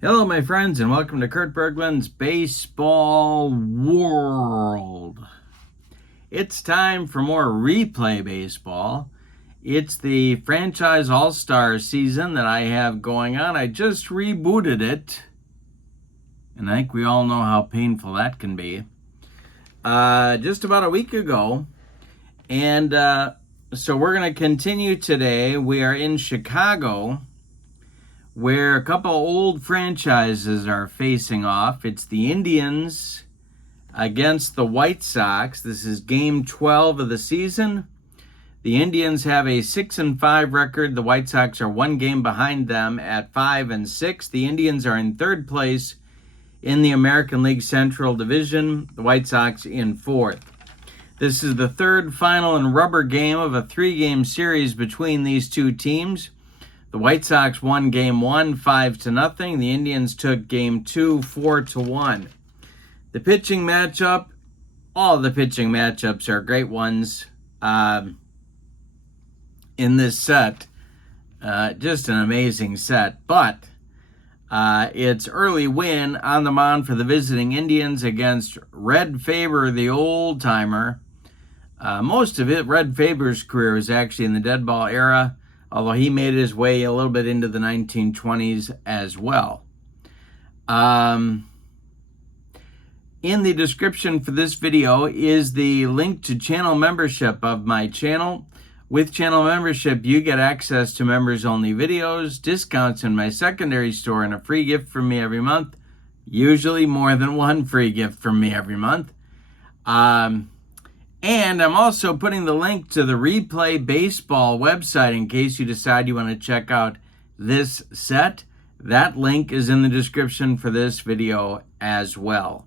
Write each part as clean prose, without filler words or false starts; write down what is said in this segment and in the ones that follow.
Hello, my friends, and welcome to Kurt Berglund's Baseball World. It's time for more replay baseball. It's the franchise all-star season that I have going on. I just rebooted it, and I think we all know how painful that can be. Just about a week ago, and so we're going to continue today. We are in Chicago, where a couple old franchises are facing off. It's the Indians against the White Sox. This is game 12 of the season. The Indians have a 6-5 record. The White Sox are one game behind them at 5-6. The Indians are in third place in the American League Central Division. The White Sox in fourth. This is the third final and rubber game of a three-game series between these two teams. The White Sox won game 1, 5-0. The Indians took game 2, 4-1. The pitching matchup, all the pitching matchups are great ones in this set. Just an amazing set. But it's early Wynn on the mound for the visiting Indians against Red Faber, the old-timer. Most of Red Faber's career is actually in the dead ball era, although he made his way a little bit into the 1920s as well. In the description for this video is the link to channel membership of my channel. With channel membership, you get access to members-only videos, discounts in my secondary store, and a free gift from me every month. Usually more than one free gift from me every month. And I'm also putting the link to the Replay Baseball website in case you decide you want to check out this set. That link is in the description for this video as well.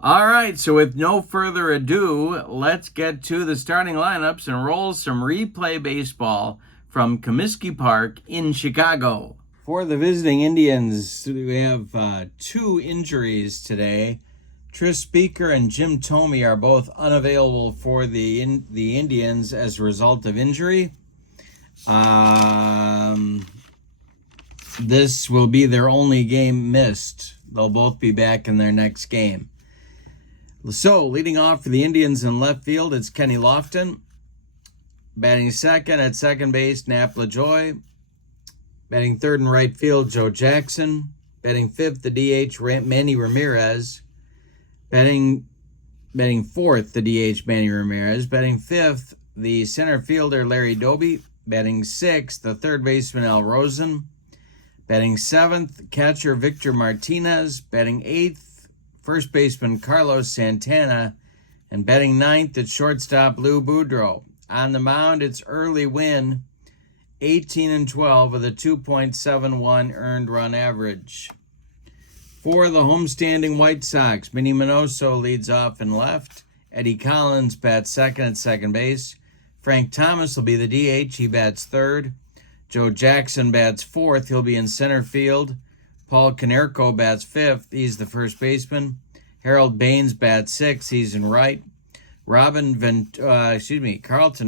All right, so with no further ado, let's get to the starting lineups and roll some Replay Baseball from Comiskey Park in Chicago. For the visiting Indians, we have two injuries today. Tris Speaker and Jim Thome are both unavailable for the Indians as a result of injury. This will be their only game missed. They'll both be back in their next game. So, leading off for the Indians in left field, it's Kenny Lofton. Batting second at second base, Nap LaJoy. Batting third and right field, Joe Jackson. Batting fifth, the DH, Manny Ramirez. Batting fourth, the DH, Manny Ramirez. Batting fifth, the center fielder, Larry Doby. Batting sixth, the third baseman, Al Rosen. Batting seventh, catcher, Victor Martinez. Batting eighth, first baseman, Carlos Santana. And batting ninth, at shortstop, Lou Boudreau. On the mound, it's early Wynn, 18-12 with a 2.71 earned run average. For the homestanding White Sox, Minnie Minoso leads off in left. Eddie Collins bats second at second base. Frank Thomas will be the DH. He bats third. Joe Jackson bats fourth. He'll be in center field. Paul Konerko bats fifth. He's the first baseman. Harold Baines bats sixth. He's in right. Carlton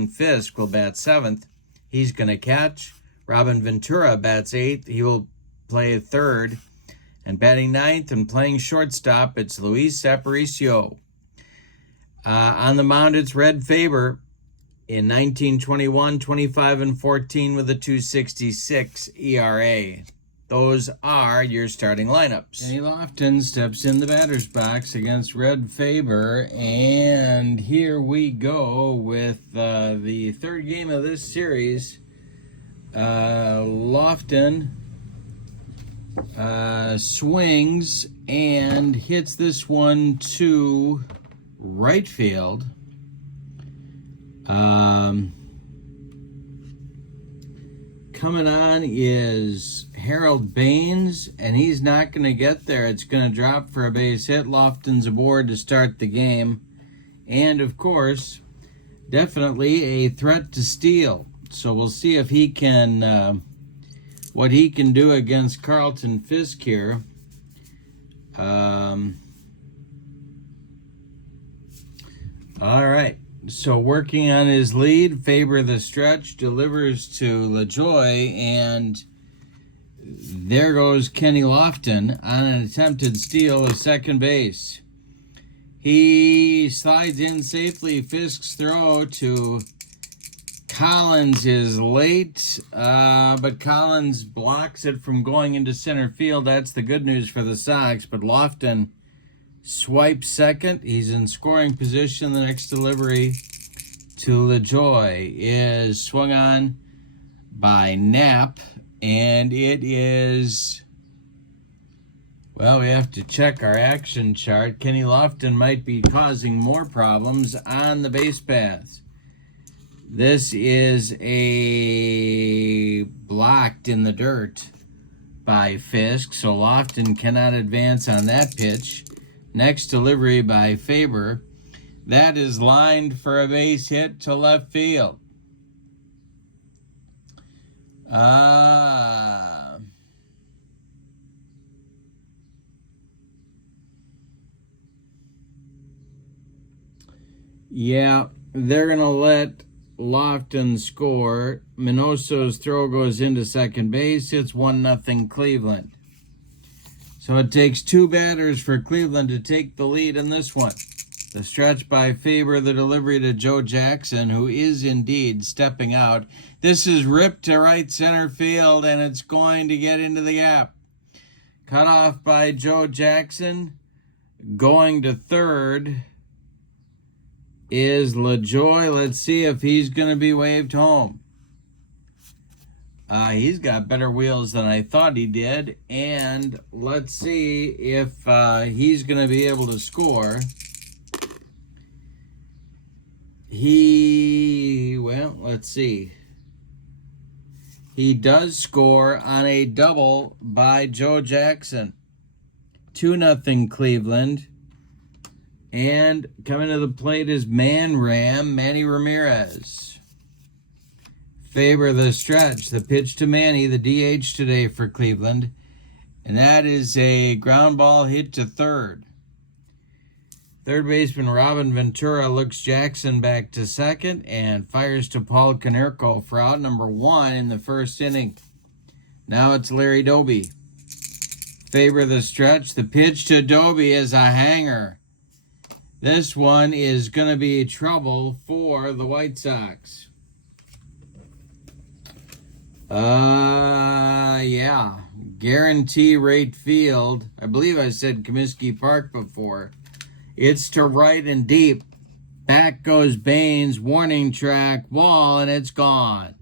Fisk will bat seventh. He's going to catch. Robin Ventura bats eighth. He will play third. And batting ninth and playing shortstop, it's Luis Aparicio. On the mound, it's Red Faber. In 1921, 25-14 with a 2.66 ERA. Those are your starting lineups. Kenny Lofton steps in the batter's box against Red Faber. And here we go with the third game of this series. Lofton swings and hits this one to right field. Coming on is Harold Baines, and he's not going to get there. It's going to drop for a base hit. Lofton's aboard to start the game. And, of course, definitely a threat to steal. So we'll see if he can, what he can do against Carlton Fisk here. All right. So working on his lead, Faber the stretch delivers to LaJoy, and There goes Kenny Lofton on an attempted steal of second base. He slides in safely. Fisk's throw to Collins is late, but Collins blocks it from going into center field. That's the good news for the Sox, but Lofton swipes second. He's in scoring position. The next delivery to LaJoy is swung on by Knapp, and it is, well, we have to check our action chart. Kenny Lofton might be causing more problems on the base paths. This is a blocked in the dirt by Fisk, so Lofton cannot advance on that pitch. Next delivery by Faber. That is lined for a base hit to left field. Yeah, they're going to let Lofton score. Minoso's throw goes into second base. It's 1-0 Cleveland. So it takes two batters for Cleveland to take the lead in this one. The stretch by Faber, the delivery to Joe Jackson, who is indeed stepping out. This is ripped to right center field, and it's going to get into the gap. Cut off by Joe Jackson. Going to third is LaJoy. Let's see if he's going to be waved home. He's got better wheels than I thought he did. And let's see if he's going to be able to score. Let's see. He does score on a double by Joe Jackson. 2-0 Cleveland. And coming to the plate is Manny Ramirez. Faber the stretch, the pitch to Manny, the DH today for Cleveland. And that is a ground ball hit to third. Third baseman Robin Ventura looks Jackson back to second and fires to Paul Konerko for out number 1 in the first inning. Now it's Larry Doby. Faber the stretch, the pitch to Doby is a hanger. This one is going to be trouble for the White Sox. Guarantee rate field. I believe I said Comiskey Park before. It's to right and deep. Back goes Baines, warning track, wall, and it's gone.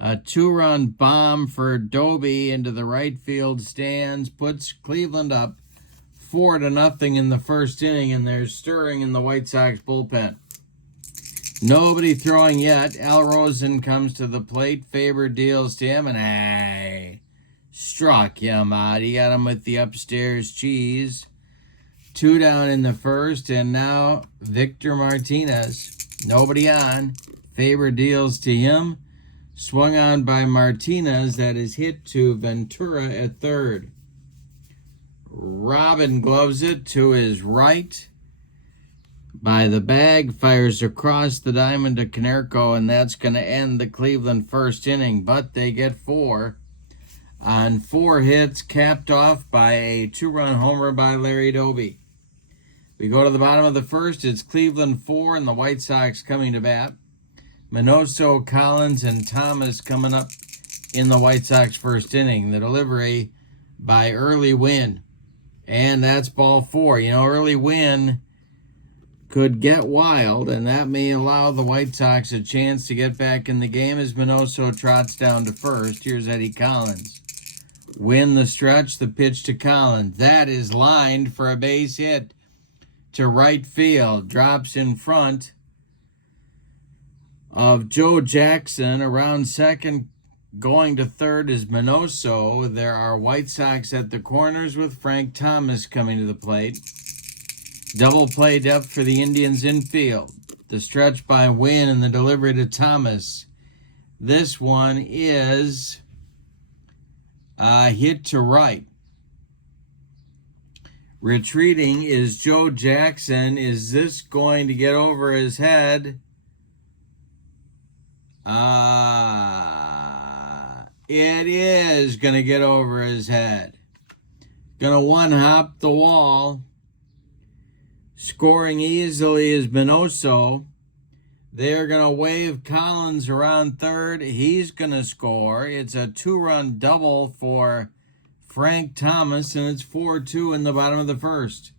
A 2-run bomb for Doby into the right field stands puts Cleveland up 4-0 in the first inning, and they're stirring in the White Sox bullpen. Nobody throwing yet. Al Rosen comes to the plate. Faber deals to him, and struck him out. He got him with the upstairs cheese. 2 down in the first, and now Victor Martinez. Nobody on. Faber deals to him. Swung on by Martinez. That is hit to Ventura at third. Robin gloves it to his right. By the bag, fires across the diamond to Konerko, and that's going to end the Cleveland first inning. But they get 4 on 4 hits, capped off by a 2-run homer by Larry Doby. We go to the bottom of the first. It's Cleveland 4 and the White Sox coming to bat. Minoso, Collins, and Thomas coming up in the White Sox first inning. The delivery by early Wynn. And that's ball 4. Early Wynn could get wild, and that may allow the White Sox a chance to get back in the game as Minoso trots down to first. Here's Eddie Collins. Wynn the stretch, the pitch to Collins. That is lined for a base hit to right field. Drops in front of Joe Jackson. Around second, going to third is Minoso. There are White Sox at the corners with Frank Thomas coming to the plate. Double play depth for the Indians infield. The stretch by Wynn and the delivery to Thomas. This one is hit to right. Retreating is Joe Jackson. Is this going to get over his head? It is going to get over his head. Going to one-hop the wall. Scoring easily is Benoso. They're going to wave Collins around third. He's going to score. It's a 2-run double for Frank Thomas, and it's 4-2 in the bottom of the first.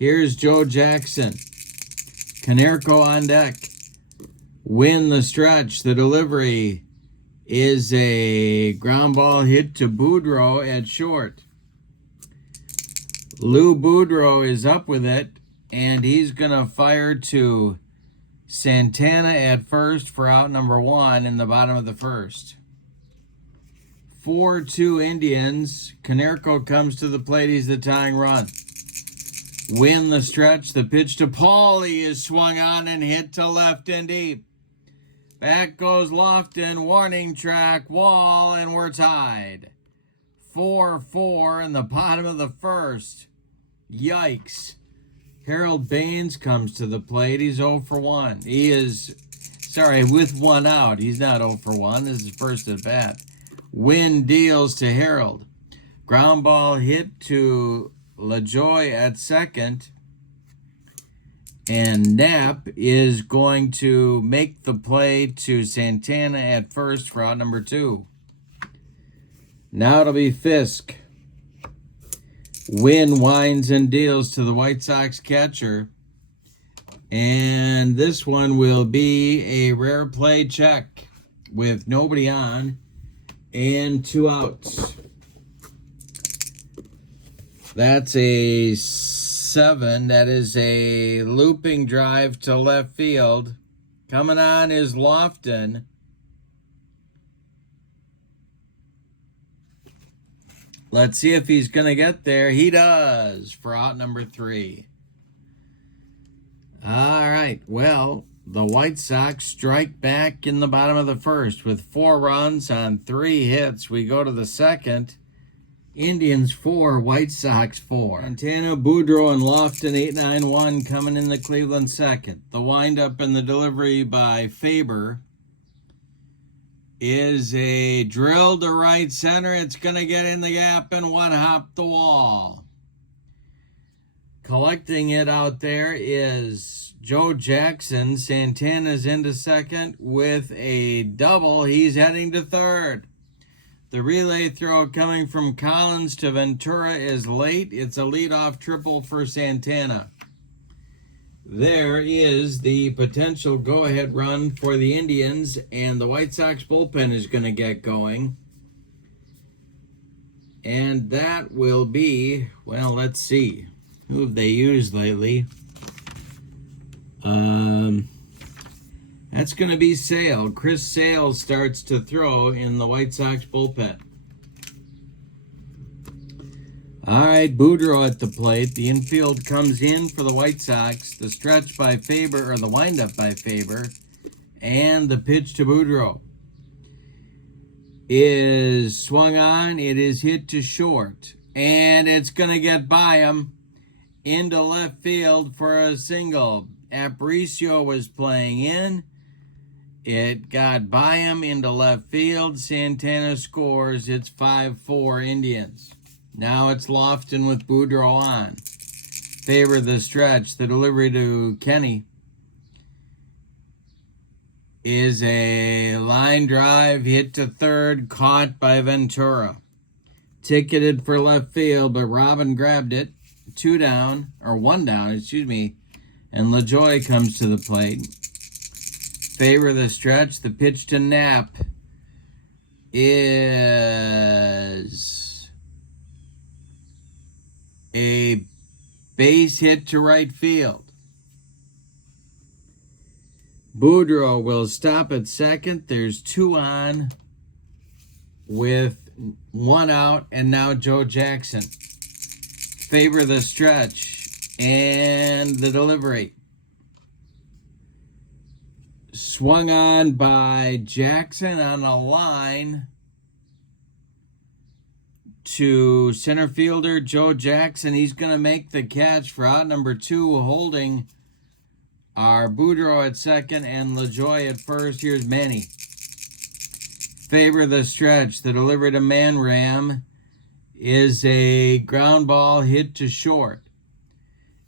Here's Joe Jackson. Canerco on deck. Wynn the stretch. The delivery is a ground ball hit to Boudreau at short. Lou Boudreau is up with it, and he's going to fire to Santana at first for out number 1 in the bottom of the first. 4-2 Indians. Canerco comes to the plate. He's the tying run. Wynn the stretch. The pitch to Paulie is swung on and hit to left and deep. Back goes Lofton. Warning track, wall, and we're tied. 4-4 in the bottom of the first. Yikes. Harold Baines comes to the plate. He's 0 for 1. He is, with 1 out. He's not 0 for 1. This is first at bat. Wynn deals to Harold. Ground ball hit to LaJoy at second. And Knapp is going to make the play to Santana at first for out number 2. Now it'll be Fisk. Wynn winds and deals to the White Sox catcher. And this one will be a rare play check with nobody on and 2 outs. That's a 7. That is a looping drive to left field. Coming on is Lofton. Let's see if he's going to get there. He does for out number 3. All right. Well, the White Sox strike back in the bottom of the first with 4 runs on 3 hits. We go to the second. Indians 4, White Sox 4. Santana, Boudreau, and Lofton 8-9-1 coming in the Cleveland second. The windup and the delivery by Faber is a drill to right center. It's going to get in the gap and one-hop the wall. Collecting it out there is Joe Jackson. Santana's into second with a double. He's heading to third. The relay throw coming from Collins to Ventura is late. It's a leadoff triple for Santana. There is the potential go-ahead run for the Indians, and the White Sox bullpen is going to get going. And that will be, well, let's see. Who have they used lately? That's going to be Sale. Chris Sale starts to throw in the White Sox bullpen. All right, Boudreau at the plate. The infield comes in for the White Sox. The stretch by Faber, or the windup by Faber, and the pitch to Boudreau is swung on. It is hit to short, and it's going to get by him into left field for a single. Aparicio was playing in. It got by him into left field. Santana scores. It's 5-4 Indians. Now it's Lofton with Boudreau on. Faber the stretch. The delivery to Kenny is a line drive hit to third, caught by Ventura. Ticketed for left field, but Robin grabbed it. 1 down, and LaJoy comes to the plate. Faber the stretch. The pitch to Knapp is a base hit to right field. Boudreau will stop at second. There's 2 on with 1 out, and now Joe Jackson. Faber the stretch and the delivery. Swung on by Jackson on a line to center fielder Joe Jackson. He's going to make the catch for out number 2, holding our Boudreau at second and LaJoy at first. Here's Manny. Faber the stretch. The delivery to Manram is a ground ball hit to short.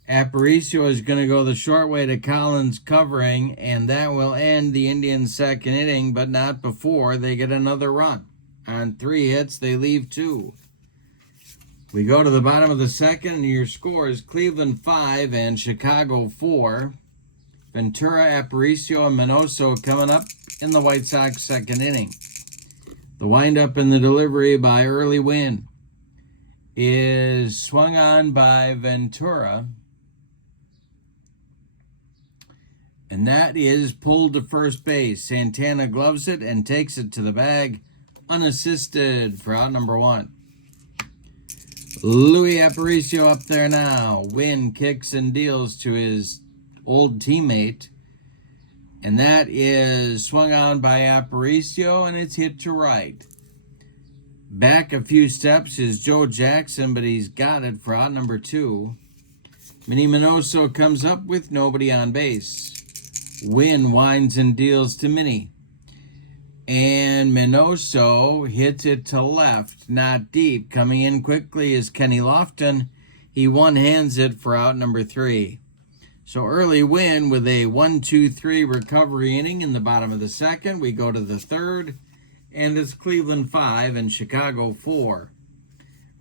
Aparicio is going to go the short way to Collins covering, and that will end the Indians' second inning, but not before they get another run. On 3 hits, they leave 2. We go to the bottom of the second, and your scores: Cleveland 5 and Chicago 4. Ventura, Aparicio, and Minoso coming up in the White Sox second inning. The windup in the delivery by early Wynn is swung on by Ventura, and that is pulled to first base. Santana gloves it and takes it to the bag unassisted for out number 1. Louis Aparicio up there now. Wynn kicks and deals to his old teammate, and that is swung on by Aparicio, and it's hit to right. Back a few steps is Joe Jackson, but he's got it for out number 2. Minnie Minoso comes up with nobody on base. Wynn winds and deals to Minnie, and Minoso hits it to left, not deep. Coming in quickly is Kenny Lofton. He one-hands it for out number 3. So early Wynn with a 1-2-3 recovery inning in the bottom of the second. We go to the third, and it's Cleveland 5 and Chicago 4.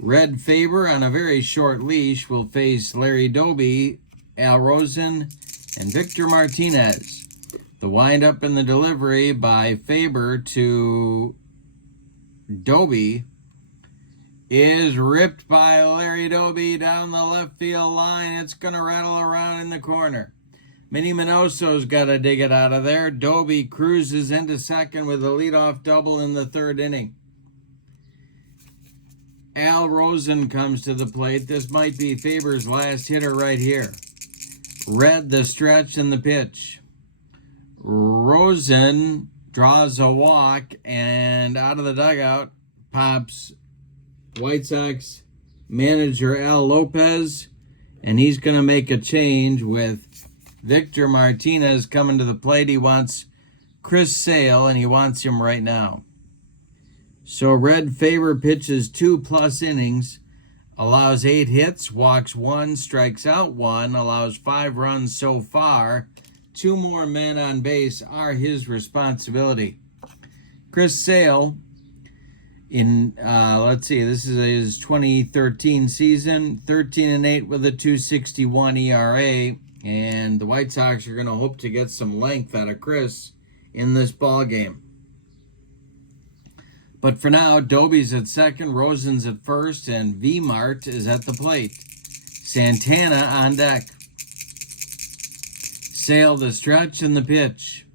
Red Faber on a very short leash will face Larry Doby, Al Rosen, and Victor Martinez. The windup in the delivery by Faber to Doby is ripped by Larry Doby down the left field line. It's going to rattle around in the corner. Minnie Minoso's got to dig it out of there. Doby cruises into second with a leadoff double in the third inning. Al Rosen comes to the plate. This might be Faber's last hitter right here. Red the stretch and the pitch. Rosen draws a walk, and out of the dugout pops White Sox manager Al Lopez, and he's going to make a change with Victor Martinez coming to the plate. He wants Chris Sale, and he wants him right now. So Red Faber pitches 2+ innings, allows 8 hits, walks 1, strikes out 1, allows 5 runs so far. 2 more men on base are his responsibility. Chris Sale, in this is his 2013 season, 13-8 with a 2.61 ERA, and the White Sox are going to hope to get some length out of Chris in this ball game. But for now, Doby's at second, Rosen's at first, and V-Mart is at the plate. Santana on deck. Sale the stretch and the pitch.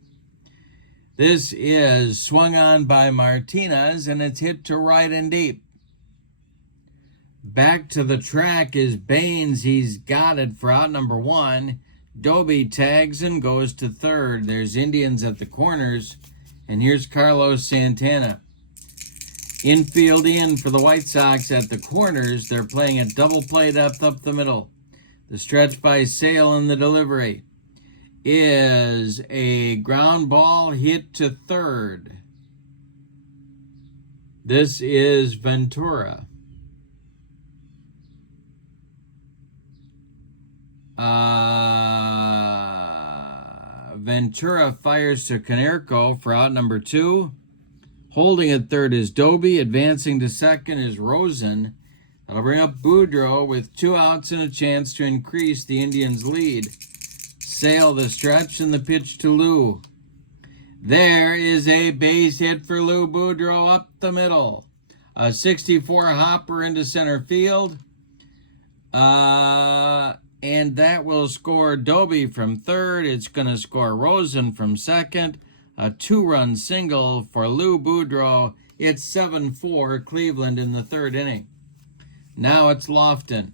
This is swung on by Martinez, and it's hit to right and deep. Back to the track is Baines. He's got it for out number 1. Doby tags and goes to third. There's Indians at the corners, and here's Carlos Santana. Infield in for the White Sox at the corners. They're playing a double play depth up the middle. The stretch by Sale in the delivery is a ground ball hit to third. This is Ventura. Ventura fires to Konerko for out number 2. Holding at third is Doby. Advancing to second is Rosen. That'll bring up Boudreaux with 2 outs and a chance to increase the Indians' lead. Sale the stretch and the pitch to Lou. There is a base hit for Lou Boudreaux up the middle. A 64 hopper into center field. And that will score Doby from third. It's going to score Rosen from second. A 2-run single for Lou Boudreaux. It's 7-4 Cleveland in the third inning. Now it's Lofton.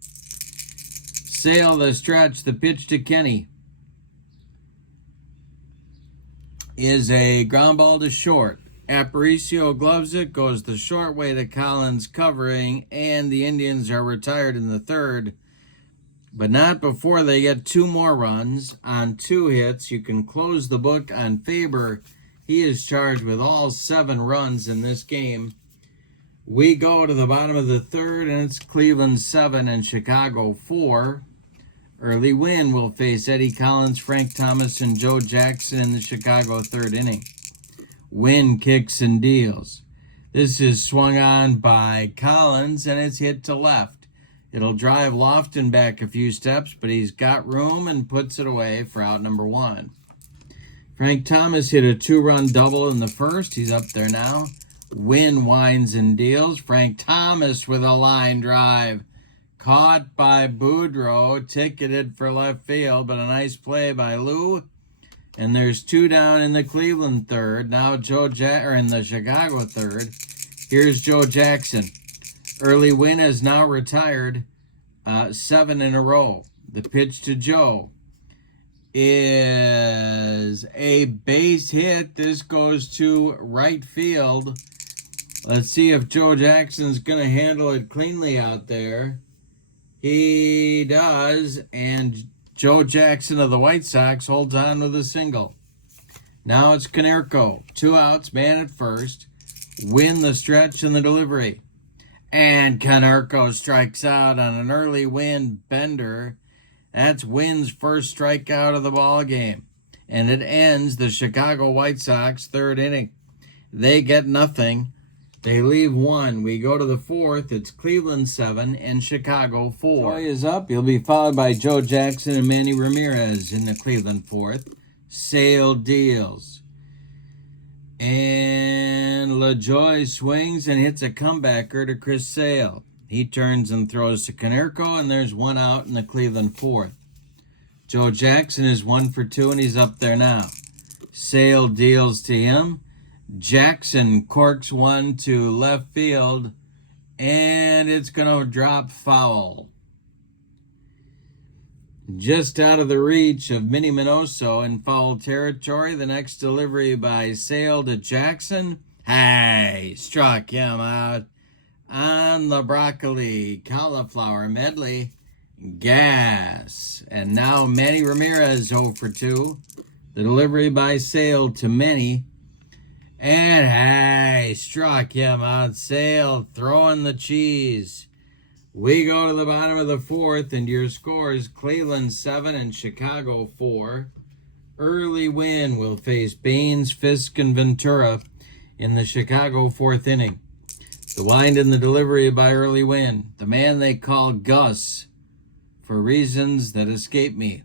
Sale the stretch, the pitch to Kenny is a ground ball to short. Aparicio gloves it, goes the short way to Collins covering, and the Indians are retired in the third. But not before they get 2 more runs on 2 hits. You can close the book on Faber. He is charged with all 7 runs in this game. We go to the bottom of the third, and it's Cleveland 7 and Chicago 4. Early Wynn will face Eddie Collins, Frank Thomas, and Joe Jackson in the Chicago third inning. Wynn kicks and deals. This is swung on by Collins, and it's hit to left. It'll drive Lofton back a few steps, but he's got room and puts it away for out number 1. Frank Thomas hit a 2-run double in the first. He's up there now. Wynn winds and deals. Frank Thomas with a line drive. Caught by Boudreau, ticketed for left field, but a nice play by Lou. And there's 2 down in the Cleveland third. Now in the Chicago third. Here's Joe Jackson. Early Wynn has now retired 7 in a row. The pitch to Joe is a base hit. This goes to right field. Let's see if Joe Jackson's going to handle it cleanly out there. He does, and Joe Jackson of the White Sox holds on with a single. Now it's Konerko. 2 outs, man at first. Win the stretch and the delivery. And Konerko strikes out on an early Wynn bender. That's Wynn's first strikeout of the ball game. And it ends the Chicago White Sox third inning. They get nothing. They leave 1. We go to the fourth. It's Cleveland 7 and Chicago 4. Joy is up. He'll be followed by Joe Jackson and Manny Ramirez in the Cleveland fourth. Sale deals. And LaJoy swings and hits a comebacker to Chris Sale. He turns and throws to Konerko, and there's 1 out in the Cleveland fourth. Joe Jackson is 1 for 2, and he's up there now. Sale deals to him. Jackson corks 1 to left field, and it's going to drop foul. Just out of the reach of Minnie Minoso in foul territory. The next delivery by Sale to Jackson. Hey, struck him out on the broccoli cauliflower medley. Gas. And now Manny Ramirez 0 for 2. The delivery by Sale to Manny. And hey, struck him out. Sale throwing the cheese. We go to the bottom of the fourth, and your scores: Cleveland 7 and Chicago 4. Early Wynn will face Baines, Fisk, and Ventura in the Chicago fourth inning. The wind and the delivery by Early Wynn, the man they call Gus, for reasons that escape me.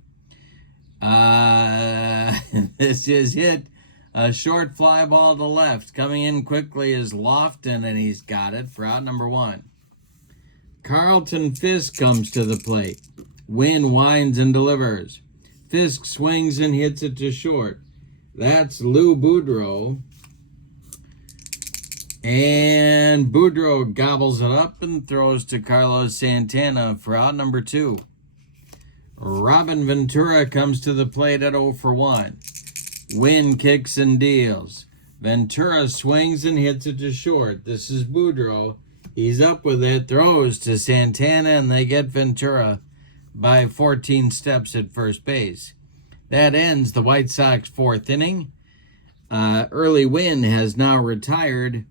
This is hit. A short fly ball to left. Coming in quickly is Lofton, and he's got it for out number 1. Carlton Fisk comes to the plate. Wynn winds and delivers. Fisk swings and hits it to short. That's Lou Boudreau. And Boudreau gobbles it up and throws to Carlos Santana for out number 2. Robin Ventura comes to the plate at 0 for 1. Wynn kicks and deals. Ventura swings and hits it to short. This is Boudreau. He's up with it, throws to Santana, and they get Ventura by 14 steps at first base. That ends the White Sox fourth inning. Early Wynn has now retired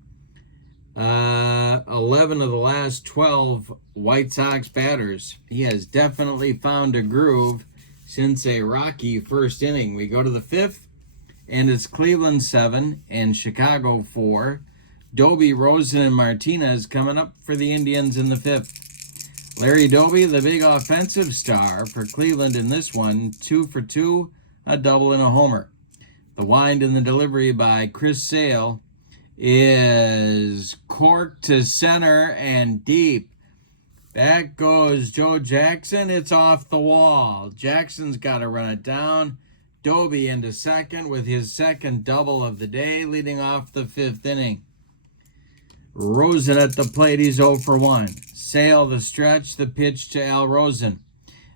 11 of the last 12 White Sox batters. He has definitely found a groove since a rocky first inning. We go to the fifth. And it's Cleveland 7 and Chicago 4. Doby, Rosen, and Martinez coming up for the Indians in the fifth. Larry Doby, the big offensive star for Cleveland in this one, 2 for 2, a double and a homer. The wind and the delivery by Chris Sale is corked to center and deep. Back goes Joe Jackson. It's off the wall. Jackson's got to run it down. Doby into second with his second double of the day, leading off the fifth inning. Rosen at the plate, he's 0 for 1. Sale the stretch, the pitch to Al Rosen.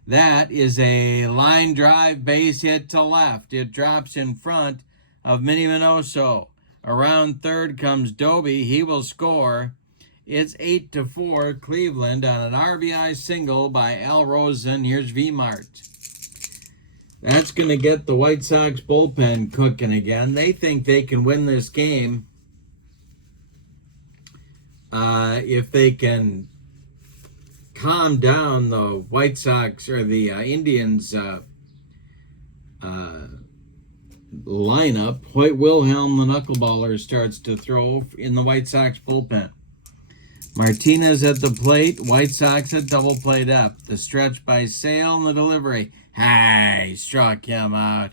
That is a line drive base hit to left. It drops in front of Minnie Minoso. Around third comes Doby. He will score. It's 8-4 Cleveland on an RBI single by Al Rosen. Here's V-Mart. That's going to get the White Sox bullpen cooking again. They think they can win this game if they can calm down the White Sox or the Indians lineup. Hoyt Wilhelm, the knuckleballer, starts to throw in the White Sox bullpen. Martinez at the plate. White Sox at double play depth. The stretch by Sale and the delivery. Hey, struck him out.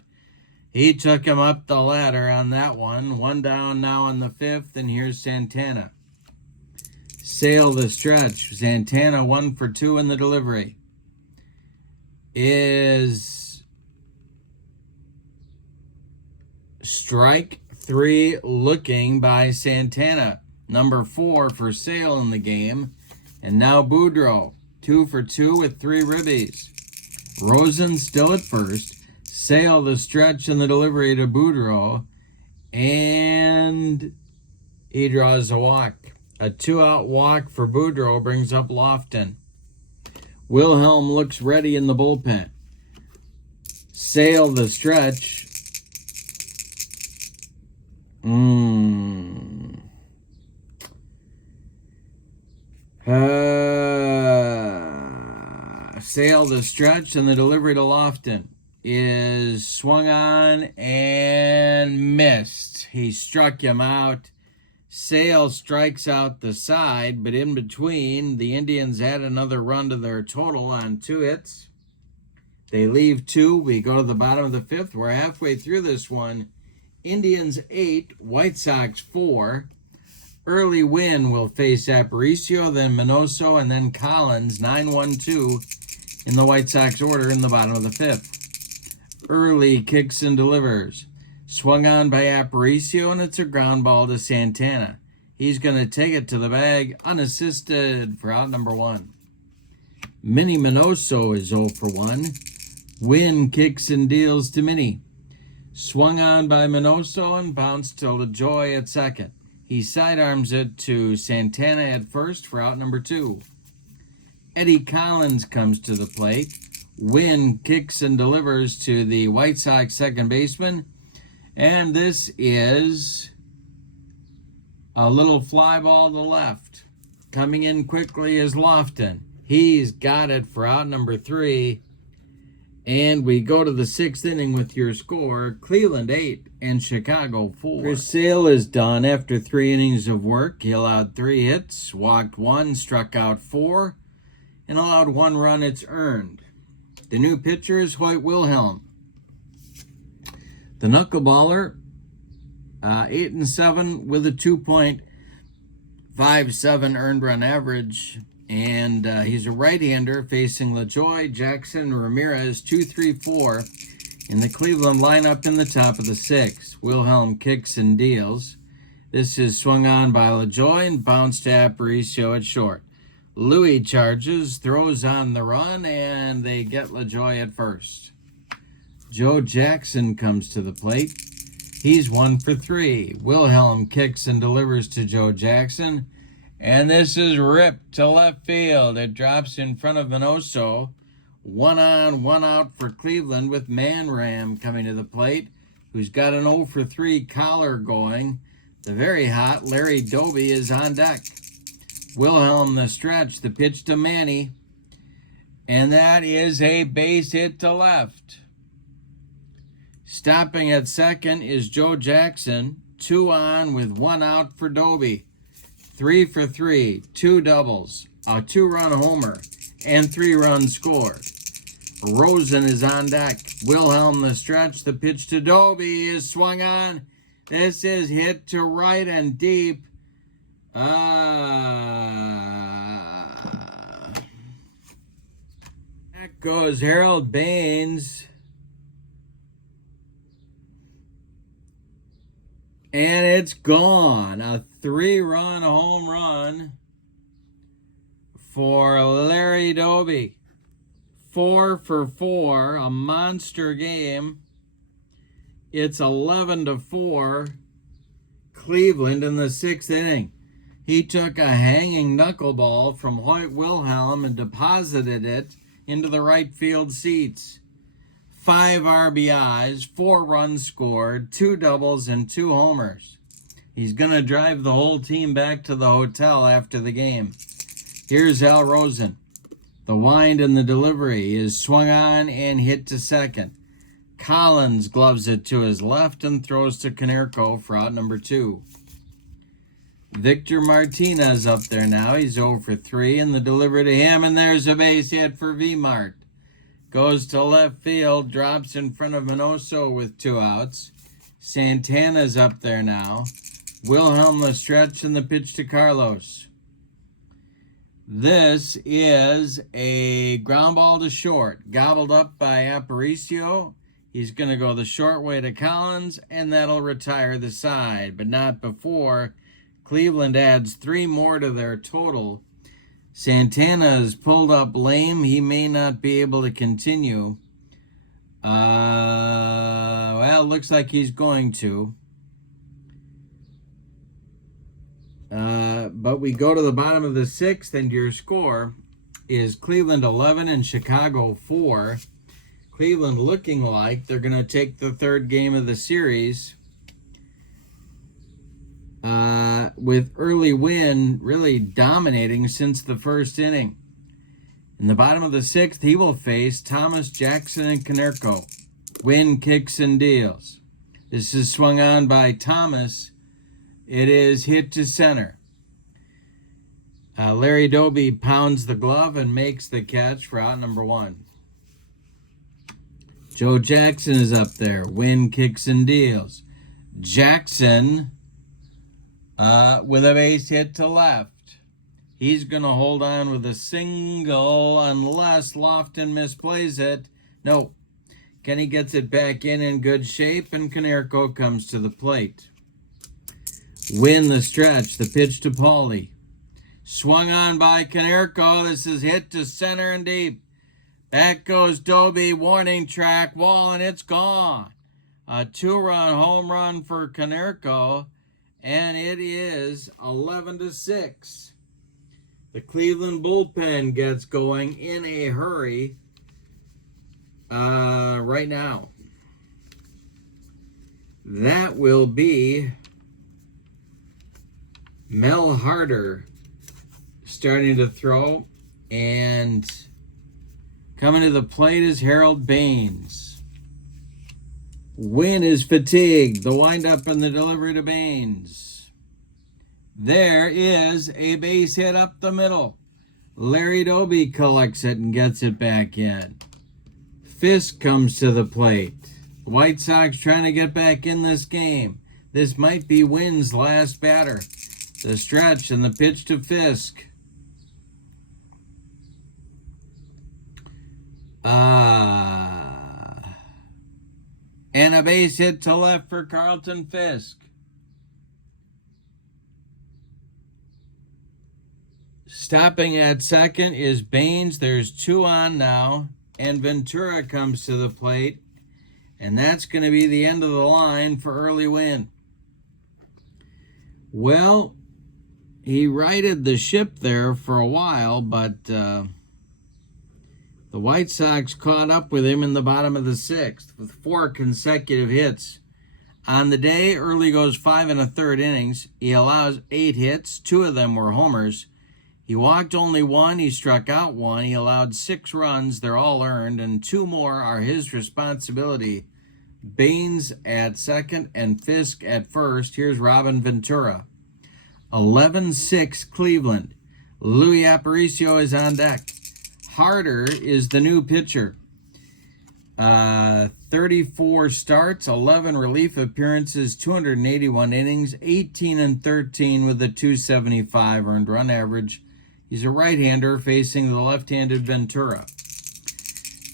He took him up the ladder on that one. One down now in the fifth, and here's Santana. Sale the stretch. Santana 1 for 2 in the delivery. Is strike 3 looking by Santana. Number 4 for Sale in the game. And now Boudreaux, 2 for 2 with 3 ribbies. Rosen still at first. Sale the stretch and the delivery to Boudreaux. And he draws a walk. A 2-out walk for Boudreaux brings up Lofton. Wilhelm looks ready in the bullpen. Sale the stretch. Sale the stretch and the delivery to Lofton is swung on and missed. He struck him out. Sale strikes out the side, but in between, the Indians add another run to their total on 2 hits. They leave 2. We go to the bottom of the 5th. We're halfway through this one. Indians 8, White Sox 4. Early Wynn will face Aparicio, then Minoso, and then Collins, 9-1-2 in the White Sox order in the bottom of the 5th. Early kicks and delivers. Swung on by Aparicio, and it's a ground ball to Santana. He's going to take it to the bag unassisted for out number 1. Minnie Minoso is 0 for 1. Wynn kicks and deals to Minnie. Swung on by Minoso and bounced to LaJoy at second. He sidearms it to Santana at first for out number 2. Eddie Collins comes to the plate. Wynn kicks and delivers to the White Sox second baseman. And this is a little fly ball to left. Coming in quickly is Lofton. He's got it for out number 3. And we go to the 6th inning with your score. Cleveland 8 and Chicago 4. Chris Sale is done after 3 innings of work. He allowed 3 hits, walked 1, struck out 4, and allowed 1 run. It's earned. The new pitcher is Hoyt Wilhelm. The knuckleballer, 8-7 with a 2.57 earned run average. And he's a right-hander facing LaJoy, Jackson, Ramirez, 2-3-4 in the Cleveland lineup in the top of the 6th. Wilhelm kicks and deals. This is swung on by LaJoy and bounced to Aparicio at short. Louis charges, throws on the run, and they get LaJoy at first. Joe Jackson comes to the plate. He's 1 for 3. Wilhelm kicks and delivers to Joe Jackson. And this is ripped to left field. It drops in front of Minoso. 1 on, 1 out for Cleveland with Manram coming to the plate, who's got an 0 for 3 collar going. The very hot Larry Doby is on deck. Wilhelm the stretch, the pitch to Manny. And that is a base hit to left. Stopping at second is Joe Jackson. 2 on with 1 out for Doby. 3 for 3, 2 doubles, a 2-run homer, and 3 runs scored. Rosen is on deck. Wilhelm the stretch. The pitch to Doby is swung on. This is hit to right and deep. Back goes Harold Baines. And it's gone. A 3-run home run for Larry Doby. 4 for 4, a monster game. It's 11-4, Cleveland in the 6th inning. He took a hanging knuckleball from Hoyt Wilhelm and deposited it into the right field seats. 5 RBIs, 4 runs scored, 2 doubles, and 2 homers. He's going to drive the whole team back to the hotel after the game. Here's Al Rosen. The wind and the delivery is swung on and hit to second. Collins gloves it to his left and throws to Konerko for out number 2. Victor Martinez up there now. He's 0 for 3, and the delivery to him, and there's a base hit for V-Mart. Goes to left field, drops in front of Minoso with 2 outs. Santana's up there now. Wilhelm the stretch and the pitch to Carlos. This is a ground ball to short, gobbled up by Aparicio. He's going to go the short way to Collins, and that'll retire the side, but not before Cleveland adds 3 more to their total. Santana is pulled up lame. He may not be able to continue. Well, looks like he's going to. But we go to the bottom of the 6th, and your score is Cleveland 11 and Chicago 4. Cleveland looking like they're going to take the 3rd game of the series. With early Wynn really dominating since the 1st inning. In the bottom of the 6th, he will face Thomas, Jackson, and Konerko. Wynn kicks and deals. This is swung on by Thomas. It is hit to center. Larry Doby pounds the glove and makes the catch for out number 1. Joe Jackson is up there. Wynn kicks and deals. Jackson with a base hit to left. He's going to hold on with a single unless Lofton misplays it. No. Kenny gets it back in good shape, and Konerko comes to the plate. Win the stretch. The pitch to Paulie. Swung on by Konerko. This is hit to center and deep. Back goes Doby. Warning track. Wall, and it's gone. A 2-run home run for Konerko. And it is 11-6. The Cleveland bullpen gets going in a hurry right now. That will be Mel Harder starting to throw, and coming to the plate is Harold Baines. Wynn is fatigued. The windup and the delivery to Baines. There is a base hit up the middle. Larry Doby collects it and gets it back in. Fisk comes to the plate. The White Sox trying to get back in this game. This might be Wynn's last batter. The stretch and the pitch to Fisk. And a base hit to left for Carlton Fisk. Stopping at second is Baines. There's 2 on now. And Ventura comes to the plate. And that's going to be the end of the line for early Wynn. Well, he righted the ship there for a while, but the White Sox caught up with him in the bottom of the 6th with 4 consecutive hits. On the day, Early goes 5 1/3 innings. He allows 8 hits. 2 of them were homers. He walked only 1. He struck out 1. He allowed 6 runs. They're all earned, and 2 more are his responsibility. Baines at second and Fisk at first. Here's Robin Ventura. 11-6 Cleveland. Louis Aparicio is on deck. Harder is the new pitcher. 34 starts, 11 relief appearances, 281 innings, 18-13 with a 275 earned run average. He's a right-hander facing the left-handed Ventura.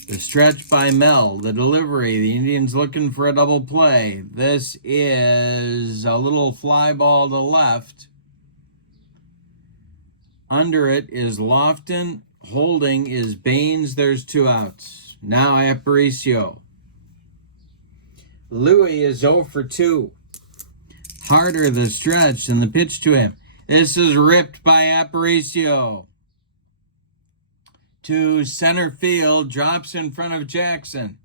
The stretch by Mel, the delivery, the Indians looking for a double play. This is a little fly ball to left. Under it is Lofton. Holding is Baines. There's 2 outs. Now Aparicio. Louis is 0 for 2. Harder the stretch and the pitch to him. This is ripped by Aparicio. To center field, drops in front of Jackson.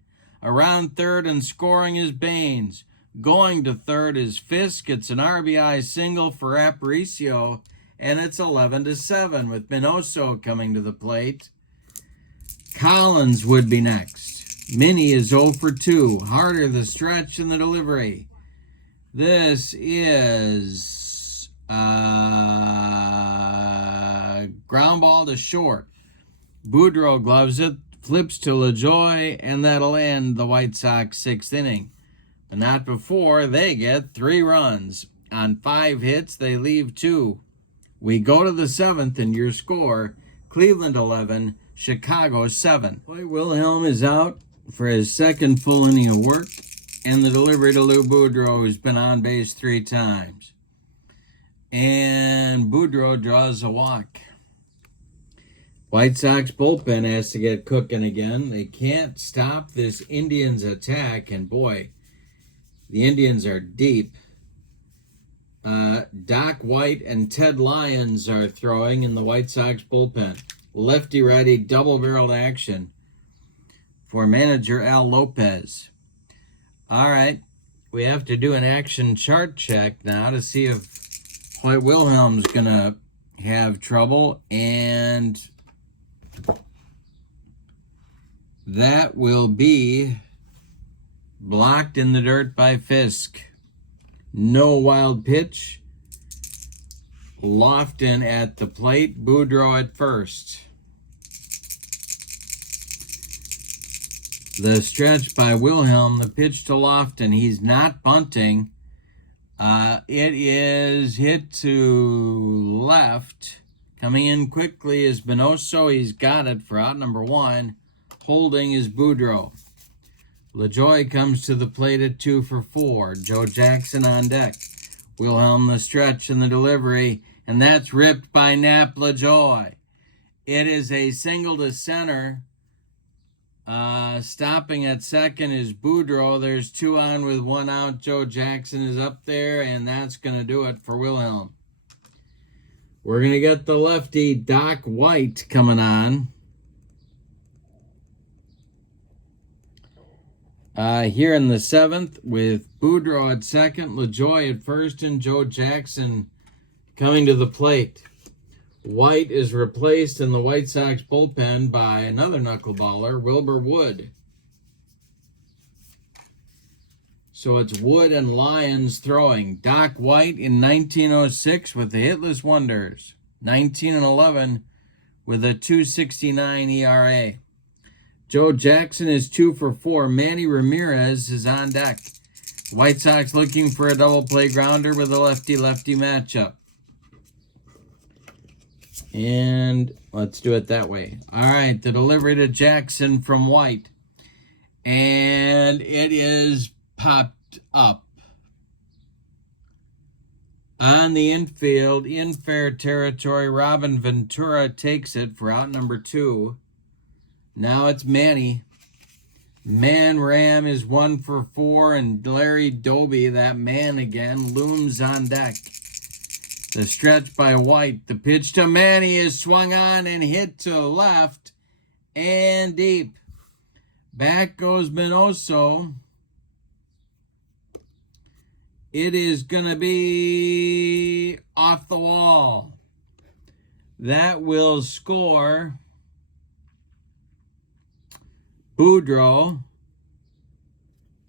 Around third and scoring is Baines. Going to third is Fisk. It's an RBI single for Aparicio, and it's 11-7 with Minoso coming to the plate. Collins would be next. Minnie is 0 for 2. Harder the stretch and the delivery. This is ground ball to short. Boudreau gloves it, flips to LaJoie, and that'll end the White Sox 6th inning. But not before they get 3 runs. On 5 hits, they leave 2. We go to the 7th, and your score, Cleveland 11, Chicago 7. Boy, Wilhelm is out for his 2nd full inning of work, and the delivery to Lou Boudreau, who's been on base 3 times. And Boudreau draws a walk. White Sox bullpen has to get cooking again. They can't stop this Indians attack, and boy, the Indians are deep. Doc White and Ted Lyons are throwing in the White Sox bullpen. Lefty-righty double-barreled action for manager Al Lopez. All right, we have to do an action chart check now to see if Hoyt Wilhelm's going to have trouble, and that will be blocked in the dirt by Fisk. No wild pitch. Lofton at the plate. Boudreau at first. The stretch by Wilhelm. The pitch to Lofton. He's not bunting. It is hit to left. Coming in quickly is Minoso. He's got it for out number 1. Holding is Boudreau. LaJoie comes to the plate at 2 for 4. Joe Jackson on deck. Wilhelm the stretch and the delivery, and that's ripped by Nap LaJoie. It is a single to center. Stopping at second is Boudreau. There's 2 on with 1 out. Joe Jackson is up there, and that's going to do it for Wilhelm. We're going to get the lefty Doc White coming on. Here in the 7th with Boudreau at second, LaJoie at first, and Joe Jackson coming to the plate. White is replaced in the White Sox bullpen by another knuckleballer, Wilbur Wood. So it's Wood and Lyons throwing. Doc White in 1906 with the Hitless Wonders. 19-11 with a 2.69 ERA. Joe Jackson is 2 for 4. Manny Ramirez is on deck. White Sox looking for a double play grounder with a lefty-lefty matchup. And let's do it that way. All right, the delivery to Jackson from White. And it is popped up. On the infield, in fair territory, Robin Ventura takes it for out number 2. Now it's Manny. Man Ram is 1 for 4, and Larry Doby, that man again, looms on deck. The stretch by White. The pitch to Manny is swung on and hit to left and deep. Back goes Minoso. It is going to be off the wall. That will score Boudreau,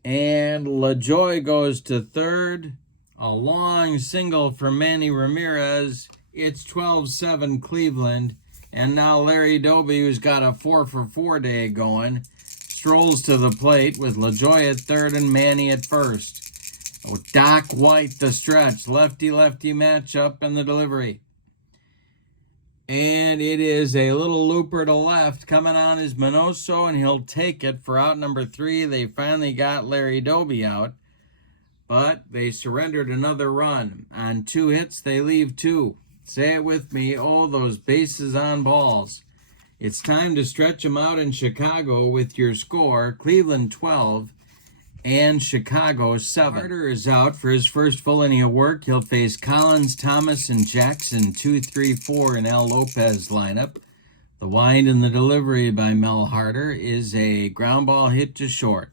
and LaJoie goes to third. A long single from Manny Ramirez. It's 12-7 Cleveland, and now Larry Doby, who's got a 4 for 4 day going, strolls to the plate with LaJoie at third and Manny at first. Doc White the stretch, lefty-lefty matchup and the delivery. And it is a little looper to left. Coming on is Minoso, and he'll take it for out number 3. They finally got Larry Doby out, but they surrendered another run. On 2 hits, they leave 2. Say it with me. Oh, those bases on balls. It's time to stretch them out in Chicago with your score, Cleveland 12 and Chicago 7. Carter is out for his first full inning of work. He'll face Collins, Thomas, and Jackson, 2, 3, 4 in Al Lopez lineup. The wind and the delivery by Mel Harder is a ground ball hit to short.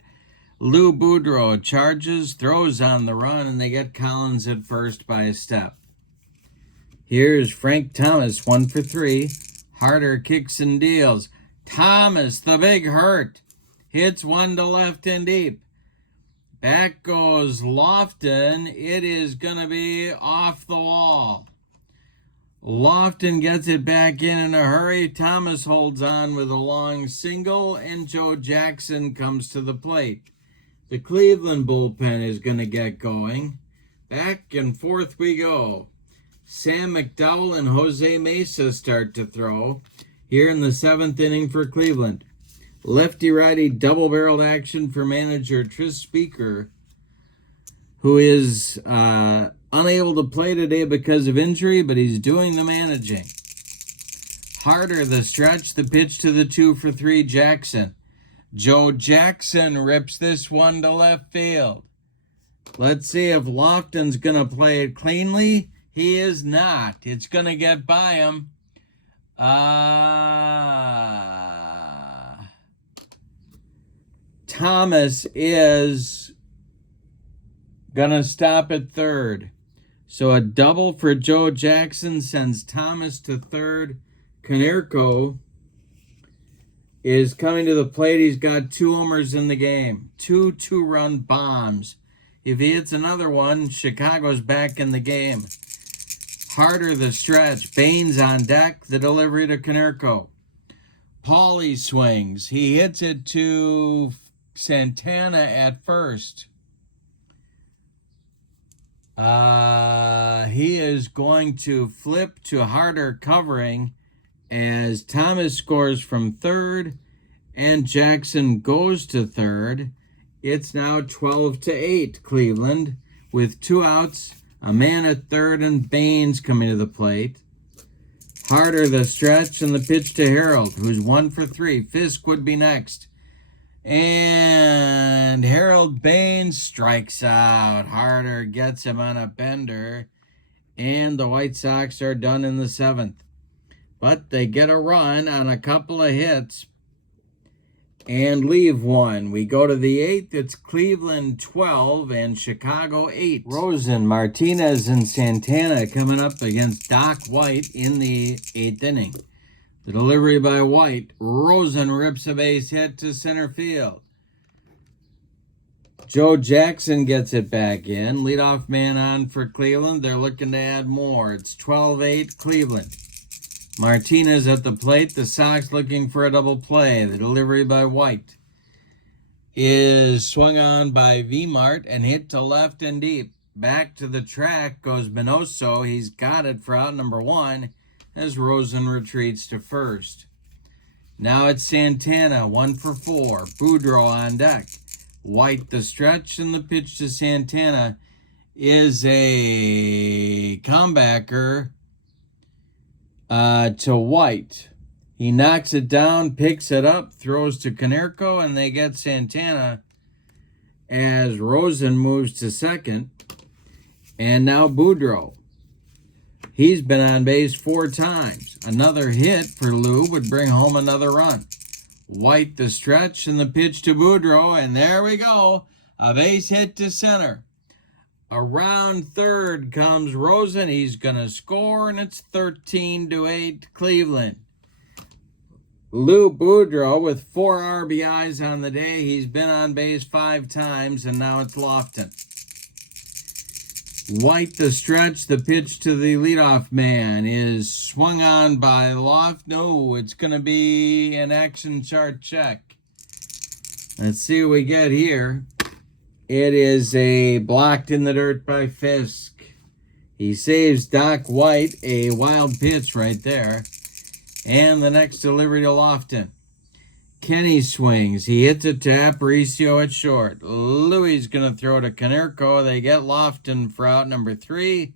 Lou Boudreau charges, throws on the run, and they get Collins at first by a step. Here's Frank Thomas, 1 for 3. Harder kicks and deals. Thomas, the big hurt, hits one to left and deep. Back goes Lofton. It is going to be off the wall. Lofton gets it back in a hurry. Thomas holds on with a long single, and Joe Jackson comes to the plate. The Cleveland bullpen is going to get going. Back and forth we go. Sam McDowell and Jose Mesa start to throw here in the 7th inning for Cleveland. Lefty-righty double-barreled action for manager Tris Speaker, who is unable to play today because of injury, but he's doing the managing. Harder the stretch, the pitch to the 2 for 3 Jackson. Joe Jackson rips this one to left field. Let's see if Lofton's going to play it cleanly. He is not. It's going to get by him. Thomas is going to stop at third. So a double for Joe Jackson sends Thomas to third. Konerko is coming to the plate. He's got 2 homers in the game. 2 two-run bombs. If he hits another one, Chicago's back in the game. Harder the stretch. Baines on deck. The delivery to Konerko. Paulie swings. He hits it to Santana at first. He is going to flip to Harder covering as Thomas scores from third and Jackson goes to third. It's now 12-8 Cleveland with 2 outs, a man at third, and Baines coming to the plate. Harder the stretch and the pitch to Harold, who's 1 for 3. Fisk would be next. And Harold Baines strikes out. Harder gets him on a bender. And the White Sox are done in the 7th. But they get a run on a couple of hits and leave one. We go to the 8th. It's Cleveland 12 and Chicago 8. Rosen, Martinez, and Santana coming up against Doc White in the 8th inning. The delivery by White. Rosen rips a base hit to center field. Joe Jackson gets it back in. Leadoff man on for Cleveland. They're looking to add more. It's 12-8 Cleveland. Martinez at the plate. The Sox looking for a double play. The delivery by White is swung on by V-Mart and hit to left and deep. Back to the track goes Minoso. He's got it for out number 1 as Rosen retreats to first. Now it's Santana, 1 for 4. Boudreau on deck. White the stretch, and the pitch to Santana is a comebacker to White. He knocks it down, picks it up, throws to Konerko, and they get Santana as Rosen moves to second. And now Boudreau. He's been on base 4 times. Another hit for Lou would bring home another run. White the stretch and the pitch to Boudreau, and there we go. A base hit to center. Around third comes Rosen. He's going to score, and it's 13-8 Cleveland. Lou Boudreau with 4 RBIs on the day. He's been on base 5 times, and now it's Lofton. White the stretch, the pitch to the leadoff man is swung on by Lofton. No, it's going to be an action chart check. Let's see what we get here. It is a blocked in the dirt by Fisk. He saves Doc White, a wild pitch right there. And the next delivery to Lofton. Kenny swings. He hits it to Aparicio at short. Louis going to throw to Konerko. They get Lofton for out number 3.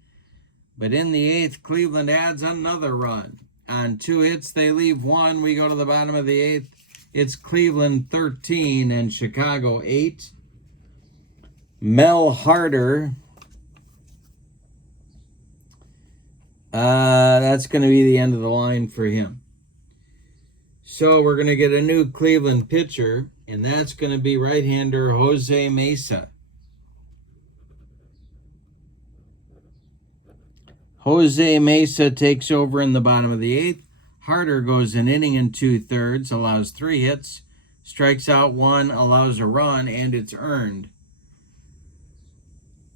But in the 8th, Cleveland adds another run. On 2 hits, they leave 1. We go to the bottom of the 8th. It's Cleveland 13 and Chicago 8. Mel Harder. That's going to be the end of the line for him. So we're going to get a new Cleveland pitcher, and that's going to be right-hander Jose Mesa. Jose Mesa takes over in the bottom of the 8th. Harder goes an inning and 2/3, allows 3 hits, strikes out 1, allows a run, and it's earned.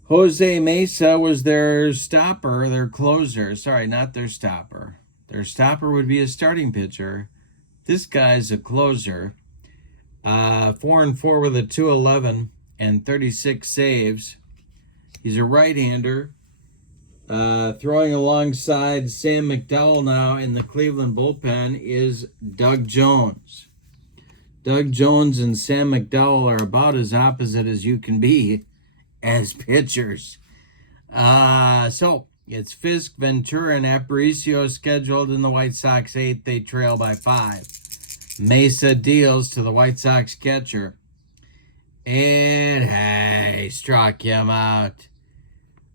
Jose Mesa was their stopper, their closer. Sorry, not their stopper. Their stopper would be a starting pitcher. This guy's a closer. 4-4 with a 2.11 and 36 saves. He's a right-hander. Throwing alongside Sam McDowell now in the Cleveland bullpen is Doug Jones. Doug Jones and Sam McDowell are about as opposite as you can be as pitchers. So it's Fisk, Ventura, and Aparicio scheduled in the White Sox 8th. They trail by 5. Mesa deals to the White Sox catcher. He struck him out.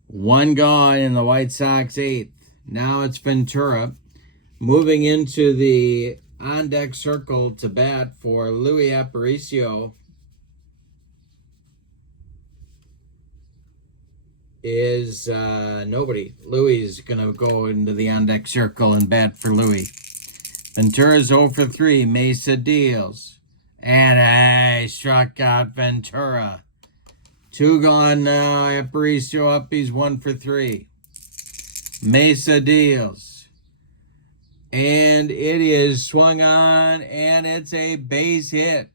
1 gone in the White Sox 8th. Now it's Ventura moving into the on-deck circle to bat for Luis Aparicio. Is nobody. Louis is going to go into the on-deck circle and bat for Louis. Ventura's 0 for 3. Mesa deals. And struck out Ventura. 2 gone now. Aparicio up. He's 1 for 3. Mesa deals. And it is swung on, and it's a base hit.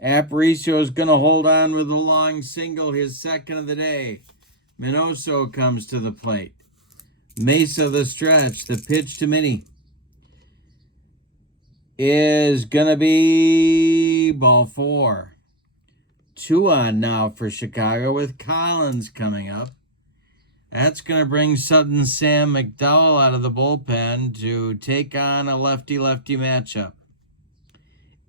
Aparicio is going to hold on with a long single, his second of the day. Minoso comes to the plate. Mesa the stretch. The pitch to Minnie is going to be ball 4. 2 on now for Chicago with Collins coming up. That's going to bring Sutton Sam McDowell out of the bullpen to take on a lefty-lefty matchup.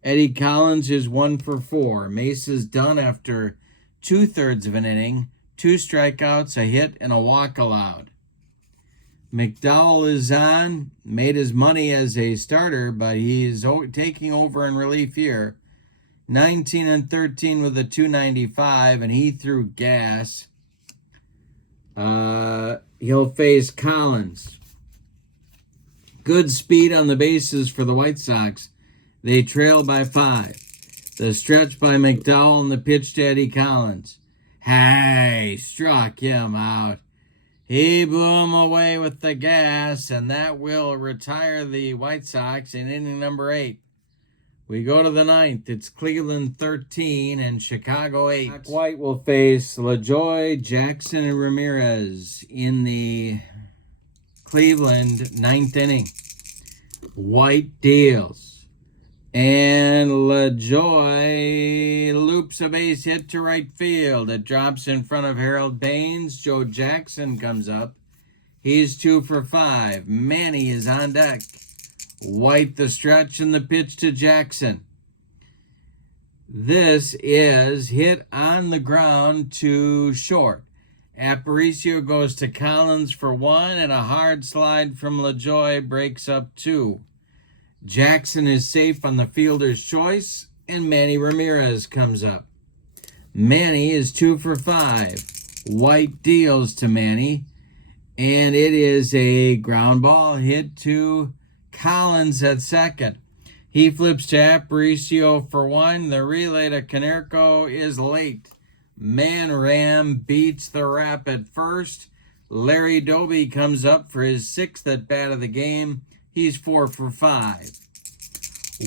Eddie Collins is 1 for 4. Mesa's done after 2/3 of an inning. 2 strikeouts, a hit, and a walk allowed. McDowell is on. Made his money as a starter, but he's taking over in relief here. 19-13 with a 295, and he threw gas. He'll face Collins. Good speed on the bases for the White Sox. They trail by 5. The stretch by McDowell and the pitch to Eddie Collins. Struck him out. He blew him away with the gas, and that will retire the White Sox in inning number 8. We go to the 9th. It's Cleveland 13 and Chicago 8. White will face LaJoy, Jackson, and Ramirez in the Cleveland 9th inning. White deals. And LaJoy loops a base hit to right field. It drops in front of Harold Baines. Joe Jackson comes up. He's 2 for 5. Manny is on deck. White the stretch and the pitch to Jackson. This is hit on the ground to short. Aparicio goes to Collins for 1, and a hard slide from LaJoy breaks up 2. Jackson is safe on the fielder's choice, and Manny Ramirez comes up. Manny is 2 for 5. White deals to Manny, and it is a ground ball hit to Collins at second. He flips to Aparicio for 1. The relay to Canerco is late. Man Ram beats the Rap at first. Larry Doby comes up for his 6th at bat of the game. He's 4 for 5.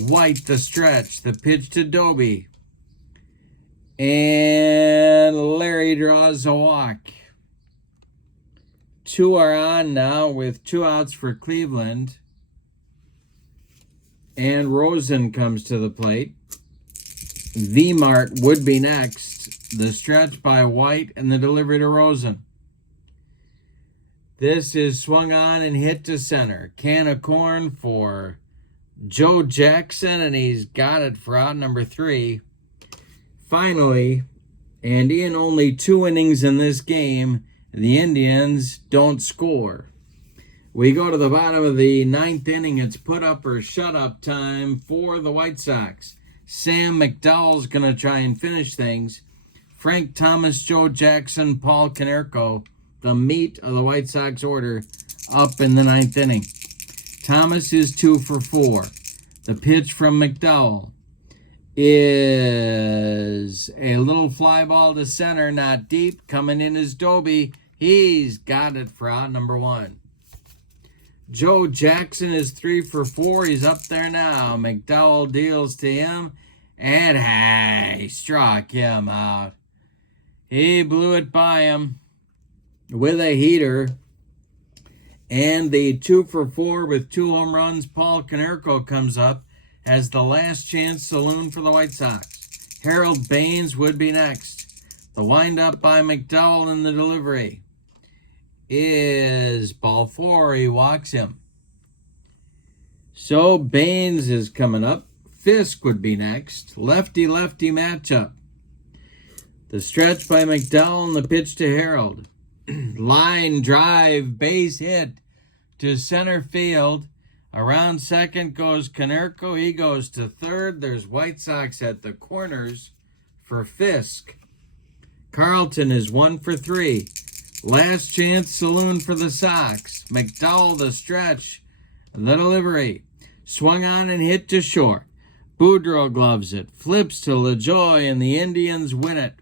White the stretch. The pitch to Doby. And Larry draws a walk. 2 are on now with 2 outs for Cleveland. And Rosen comes to the plate. V-Mart would be next. The stretch by White and the delivery to Rosen. This is swung on and hit to center. Can of corn for Joe Jackson, and he's got it for out number 3. Finally, and in only 2 innings in this game, the Indians don't score. We go to the bottom of the ninth inning. It's put up or shut up time for the White Sox. Sam McDowell's going to try and finish things. Frank Thomas, Joe Jackson, Paul Konerko, the meat of the White Sox order, up in the ninth inning. Thomas is 2 for 4. The pitch from McDowell is a little fly ball to center, not deep. Coming in is Doby. He's got it for out number 1. Joe Jackson is 3 for 4. He's up there now. McDowell deals to him, and he struck him out. He blew it by him with a heater. And the 2 for 4 with 2 home runs, Paul Konerko comes up as the last chance saloon for the White Sox. Harold Baines would be next. The windup by McDowell in the delivery is ball 4. He walks him. So Baines is coming up. Fisk would be next. Lefty-lefty matchup. The stretch by McDowell and the pitch to Harold. Line drive, base hit to center field. Around second goes Konerko. He goes to third. There's White Sox at the corners for Fisk. Carlton is 1 for 3. Last chance saloon for the Sox. McDowell the stretch. The delivery. Swung on and hit to short. Boudreaux gloves it. Flips to LaJoie, and the Indians win it.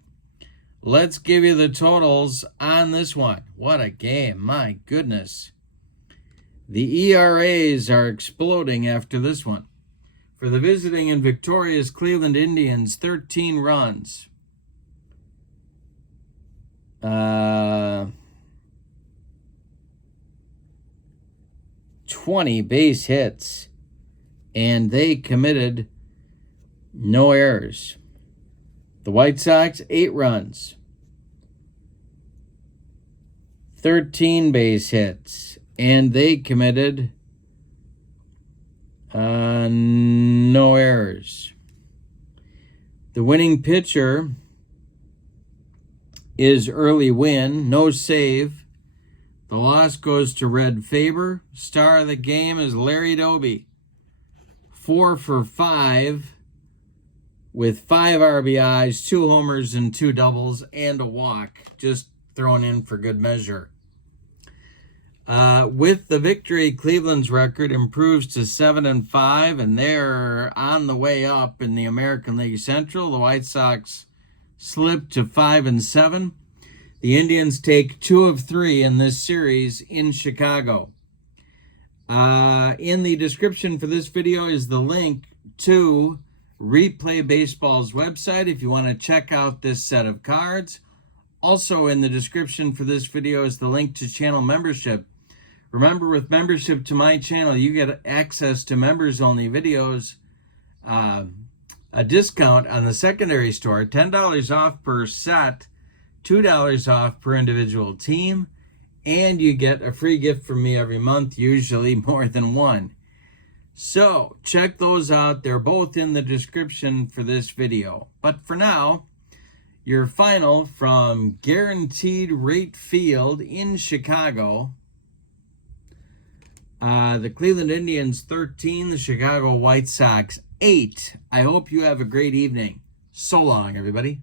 Let's give you the totals on this one. What a game. My goodness. The ERAs are exploding after this one. For the visiting and victorious Cleveland Indians, 13 runs. 20 base hits. And they committed no errors. The White Sox, 8 runs. 13 base hits. And they committed no errors. The winning pitcher is early Wynn, no save. The loss goes to Red Faber. Star of the game is Larry Doby. 4 for 5 with 5 RBIs, 2 homers and 2 doubles, and a walk, just thrown in for good measure. With the victory, Cleveland's record improves to 7-5, and they're on the way up in the American League Central. The White Sox slip to 5-7. The Indians take 2 of 3 in this series in Chicago. In the description for this video is the link to Replay Baseball's website if you want to check out this set of cards. Also in the description for this video is the link to channel membership. Remember, with membership to my channel, you get access to members-only videos, a discount on the secondary store, $10 off per set, $2 off per individual team, and you get a free gift from me every month, usually more than one. So check those out. They're both in the description for this video. But for now, your final from Guaranteed Rate Field in Chicago. The Cleveland Indians 13, the Chicago White Sox 8. I hope you have a great evening. So long, everybody.